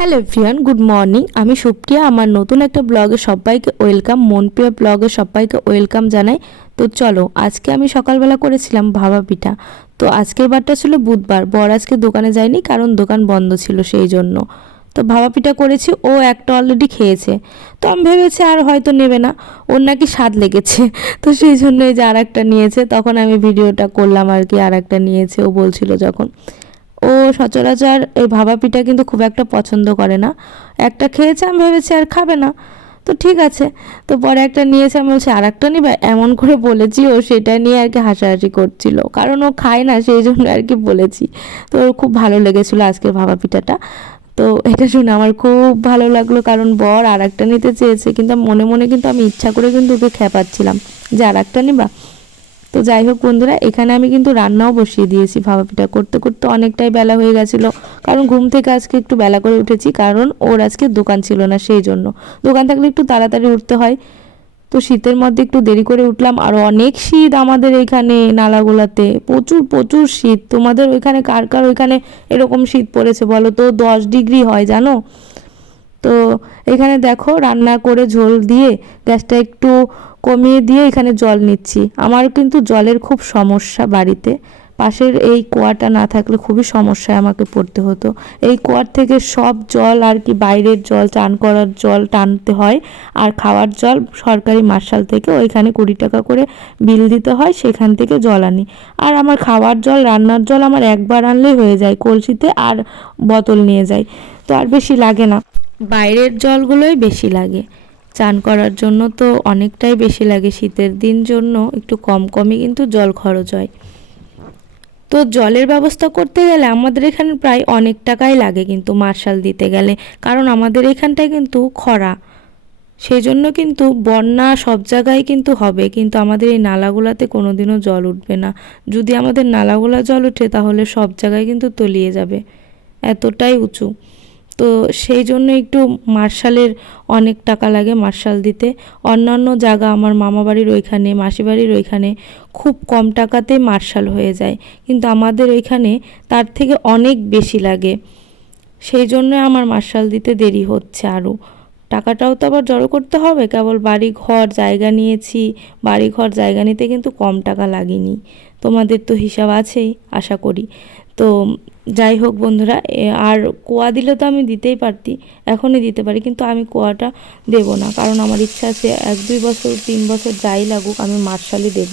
Hello everyone good morning আমি সুপ্রিয়া, আমার নতুন একটা ব্লগে সবাইকে ওয়েলকাম মন মনপ্রিয়া ব্লগে সবাইকে ওয়েলকাম জানাই। তো চলো, আজকে আমি সকালবেলা করেছিলাম ভাবা পিঠা। তো আজকের বারটা ছিল বুধবার, বর আজকে দোকানে যায়নি কারণ দোকান বন্ধ ছিল সেই জন্য। তো ভাবা পিঠা করেছি, ও একটা অলরেডি খেয়েছে। তো আমি ভেবেছি আর হয়তো নেবে না, ওর নাকি স্বাদ লেগেছে। তো সেই জন্যই যে আর একটা নিয়েছে, তখন আমি ভিডিওটা করলাম আর কি আর একটা নিয়েছে, ও বলছিল যখন। ও সচরাচর এই ভাবা পিঠা কিন্তু খুব একটা পছন্দ করে না। একটা খেয়েছে, আমি ভেবেছি আর খাবে না। তো ঠিক আছে, তো পরে একটা নিয়েছে, আমি বলছি আর একটা নিবে? এমন করে বলেছি, ও সেটা নিয়ে আর কি হাসাহাসি করছিল। কারণ ও খায় না, সেই জন্য আর কি বলেছি। তো ওর খুব ভালো লেগেছিলো আজকের ভাবা পিঠাটা তো এটা শুনে আমার খুব ভালো লাগল, কারণ বর আর একটা নিতে চেয়েছে, কিন্তু মনে মনে কিন্তু আমি ইচ্ছা করে কিন্তু ওকে খেপাচ্ছিলাম। যে আর একটা নিবা? তো যাই হোক বন্ধুরা, এখানে আমি কিন্তু রান্নাও বসিয়ে দিয়েছি ভাবা পিঠা করতে করতে অনেকটাই বেলা হয়ে গেছিল। কারণ ঘুম থেকে আজকে একটু বেলা করে উঠেছি, কারণ ওর আজকে দোকান ছিল না সেই জন্য। দোকান থাকলে একটু তাড়াতাড়ি উঠতে হয়। তো শীতের মধ্যে একটু দেরি করে উঠলাম। আর অনেক শীত আমাদের এখানে নালাগোলাতে। প্রচুর প্রচুর শীত। তোমাদের ওইখানে কার কার ওইখানে এরকম শীত পড়েছে বলো তো? দশ ডিগ্রি হয়, জানো? তো এখানে দেখো রান্না করে ঝোল দিয়ে গ্যাসটা একটু কমিয়ে দিয়ে এখানে জল নিচ্ছি। আমার কিন্তু জলের খুব সমস্যা বাড়িতে। পাশের এই কুয়াটা না থাকলে খুবই সমস্যায় আমাকে পড়তে হতো। এই কুয়ার থেকে সব জল আর কি বাইরের জল, চান করার জল টানতে হয় আর খাওয়ার জল সরকারি মার্শাল থেকে ওইখানে কুড়ি টাকা করে বিল দিতে হয়, সেখান থেকে জল আনি। আর আমার খাওয়ার জল, রান্নার জল আমার একবার আনলেই হয়ে যায়, কলসিতে আর বোতল নিয়ে যাই। তো আর বেশি লাগে না। বাইরের জলগুলোই বেশি লাগে। চান করার জন্য তো অনেকটাই বেশি লাগে। শীতের দিন জন্য একটু কম কমই কিন্তু জল খরচ হয়। তো জলের ব্যবস্থা করতে গেলে আমাদের এখানে প্রায় অনেক টাকাই লাগে কিন্তু মার্শাল দিতে গেলে। কারণ আমাদের এখানটায় কিন্তু খরা। সেই জন্য কিন্তু বন্যা সব জায়গায় কিন্তু হবে। কিন্তু আমাদের এই নালাগুলাতে কোনো দিনও জল উঠবে না। যদি আমাদের নালাগুলা জল ওঠে তাহলে সব জায়গায় কিন্তু তলিয়ে যাবে। এতটাই উঁচু। তো সেই জন্য একটু মার্শালের অনেক টাকা লাগে মার্শাল দিতে। অন্যান্য জায়গা আমার মামা বাড়ির ওইখানে, মাসি বাড়ির ওইখানে খুব কম টাকাতে মার্শাল হয়ে যায়। কিন্তু আমাদের ওইখানে তার থেকে অনেক বেশি লাগে। সেই জন্য আমার মার্শাল দিতে দেরি হচ্ছে আরও টাকাটাও তো আবার জড়ো করতে হবে। কেবল বাড়ি ঘর জায়গা নিয়েছি। বাড়ি ঘর জায়গা নিতে কিন্তু কম টাকা লাগেনি। তোমাদের তো হিসাব আছেই, আশা করি। তো যাই হোক বন্ধুরা আর কোয়া দিলে তো আমি দিতেই পারতি, এখনই দিতে পারি। কিন্তু আমি কোয়াটা দেব না, কারণ আমার ইচ্ছা আছে এক দুই বছর, তিন বছর যাই লাগুক, আমি মার্শালই দেব।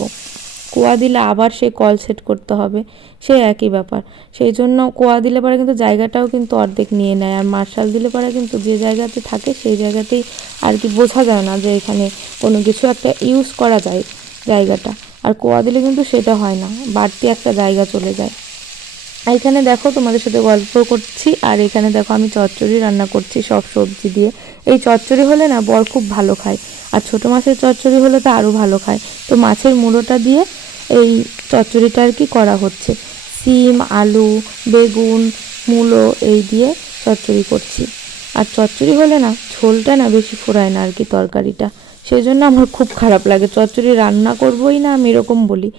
কোয়া দিলে আবার সেই কল সেট করতে হবে। সে একই ব্যাপার। সেই জন্য কোয়া দিলে পরে কিন্তু জায়গাটাও কিন্তু অর্ধেক নিয়ে নেয়। আর মার্শাল দিলে পরে কিন্তু যে জায়গাতে থাকে সেই জায়গাতেই আর কি বোঝা যায় না যে এখানে কোনো কিছু একটা ইউজ করা যায় জায়গাটা। আর কোয়া দিলে কিন্তু সেটা হয় না। বাড়তি একটা জায়গা চলে যায়। এখানে দেখো তোমাদের সাথে গল্প করছি। আর এখানে দেখো আমি চচ্চড়ি রান্না করছি সব সবজি দিয়ে। এই চচ্চড়ি হলে না বর খুব ভালো খায়। আর ছোটো মাছের চচ্চড়ি হলে তো আরও ভালো খায়। তো মাছের মুড়োটা দিয়ে এই চচ্চড়িটা আর কি করা হচ্ছে। সিম, আলু, বেগুন, মূলো এই দিয়ে চচ্চড়ি করছি। আর চচ্চড়ি হলে না, ঝোলটা না বেশি ফোরায় না আর কি তরকারিটা। সেই জন্য আমার খুব খারাপ লাগে। চচ্চড়ি রান্না করবোই না আমি এরকম বলি।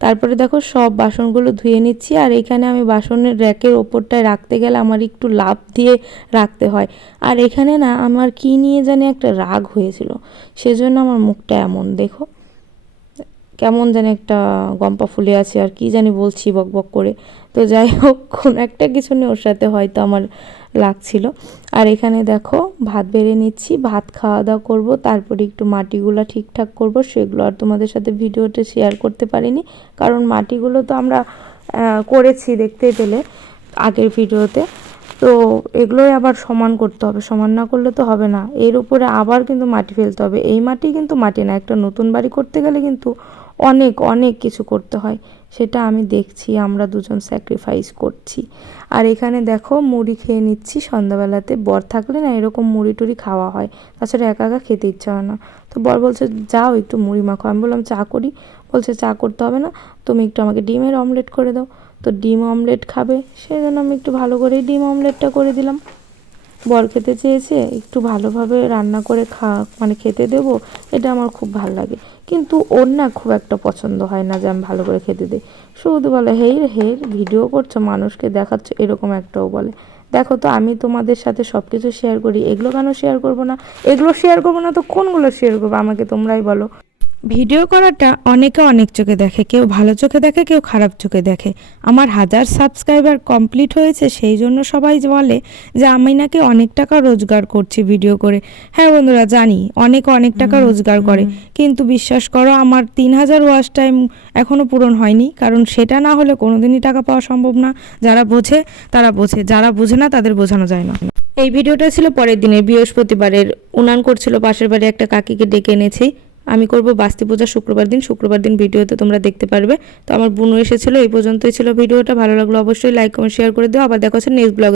তারপরে দেখো সব বাসনগুলো ধুয়ে নিচ্ছি আর এখানে আমি বাসনের র্যাকের ওপরটায় রাখতে গেলে আমার একটু লাভ দিয়ে রাখতে হয়। আর এখানে না আমার কি নিয়ে জানি একটা রাগ হয়েছিল। সেজন্য আমার মুখটা এমন, দেখো। কেমন যেন একটা গম্পা ফুলে আছে আর কি জানি বলছি বক বক করে। তো যাই হোক, কোনো একটা কিছু নিয়ে ওর সাথে হয়তো আমার লাগছিল। আর এখানে দেখো, ভাত বেড়ে নিচ্ছি, ভাত খাওয়া দাওয়া করব, তারপরে একটু মাটিগুলো ঠিকঠাক করব, সেগুলো আর তোমাদের সাথে ভিডিওতে শেয়ার করতে পারিনি। কারণ মাটিগুলো তো আমরা করেছি দেখতে পেলে আগের ভিডিওতে। তো এগুলোই আবার সমান করতে হবে, সমান না করলে তো হবে না। এর উপরে আবার কিন্তু মাটি ফেলতে হবে। এই মাটি কিন্তু মাটি না, একটা নতুন বাড়ি করতে গেলে কিন্তু অনেক অনেক কিছু করতে হয়। সেটা আমি দেখছি, আমরা দুজন স্যাক্রিফাইস করছি। আর এখানে দেখো, মুড়ি খেয়ে নিচ্ছি সন্ধ্যাবেলাতে। বর থাকলে না এরকম মুড়ি টুড়ি খাওয়া হয়। তাছাড়া একা একা খেতে ইচ্ছা হয় না। তো বর বলছে, যাও একটু মুড়ি মাখো। আমি বললাম, চা করি। বলছে, চা করতে হবে না। তুমি একটু আমাকে ডিমের অমলেট করে দাও। তো ডিম অমলেট খাবে। সেই জন্য আমি একটু ভালো করেই ডিম অমলেটটা করে দিলাম। বর খেতে চেয়েছে, একটু ভালোভাবে রান্না করে খা মানে খেতে দেবো, এটা আমার খুব ভালো লাগে। কিন্তু ওর না খুব একটা পছন্দ হয় না যে আমি ভালো করে খেতে দিই। শুধু বলে হে ভিডিও করছ, মানুষকে দেখাচ্ছ, এরকম একটাও বলে। দেখো তো, আমি তোমাদের সাথে সব কিছু শেয়ার করি, এগুলো কেন শেয়ার করব না? এগুলো শেয়ার করব না তো কোনগুলো শেয়ার করব? আমাকে তোমরাই বলো। ভিডিও করাটা অনেকে অনেক চোখে দেখে কেউ ভালো চোখে দেখে কেউ খারাপ চোখে দেখে। আমার হাজার সাবস্ক্রাইবার কমপ্লিট হয়েছে সেই জন্য সবাই বলে যে আমি নাকি অনেক টাকা রোজগার করছি ভিডিও করে। হ্যাঁ বন্ধুরা জানি অনেক অনেক টাকা রোজগার করে কিন্তু বিশ্বাস করো আমার তিন হাজার ওয়াশ টাইম এখনও পূরণ হয়নি কারণ সেটা না হলে কোনোদিনই টাকা পাওয়া সম্ভব না। যারা বোঝে তারা বোঝে যারা বোঝে না তাদের বোঝানো যায় না। এই ভিডিওটা ছিল পরের দিনের বৃহস্পতিবারের উনান করছিল পাশের বাড়ি একটা কাকিকে ডেকে এনেছি। আমি করব বাস্তি পূজা শুক্রবার দিন শুক্রবার দিন ভিডিওতে তোমরা দেখতে পারবে। তো আমার বোনও এসেছিল, এই পর্যন্তই ছিল ভিডিওটা। ভালো লাগল অবশ্যই লাইক কমেন্ট শেয়ার করে দিও। আবার দেখো নেক্সট ব্লগ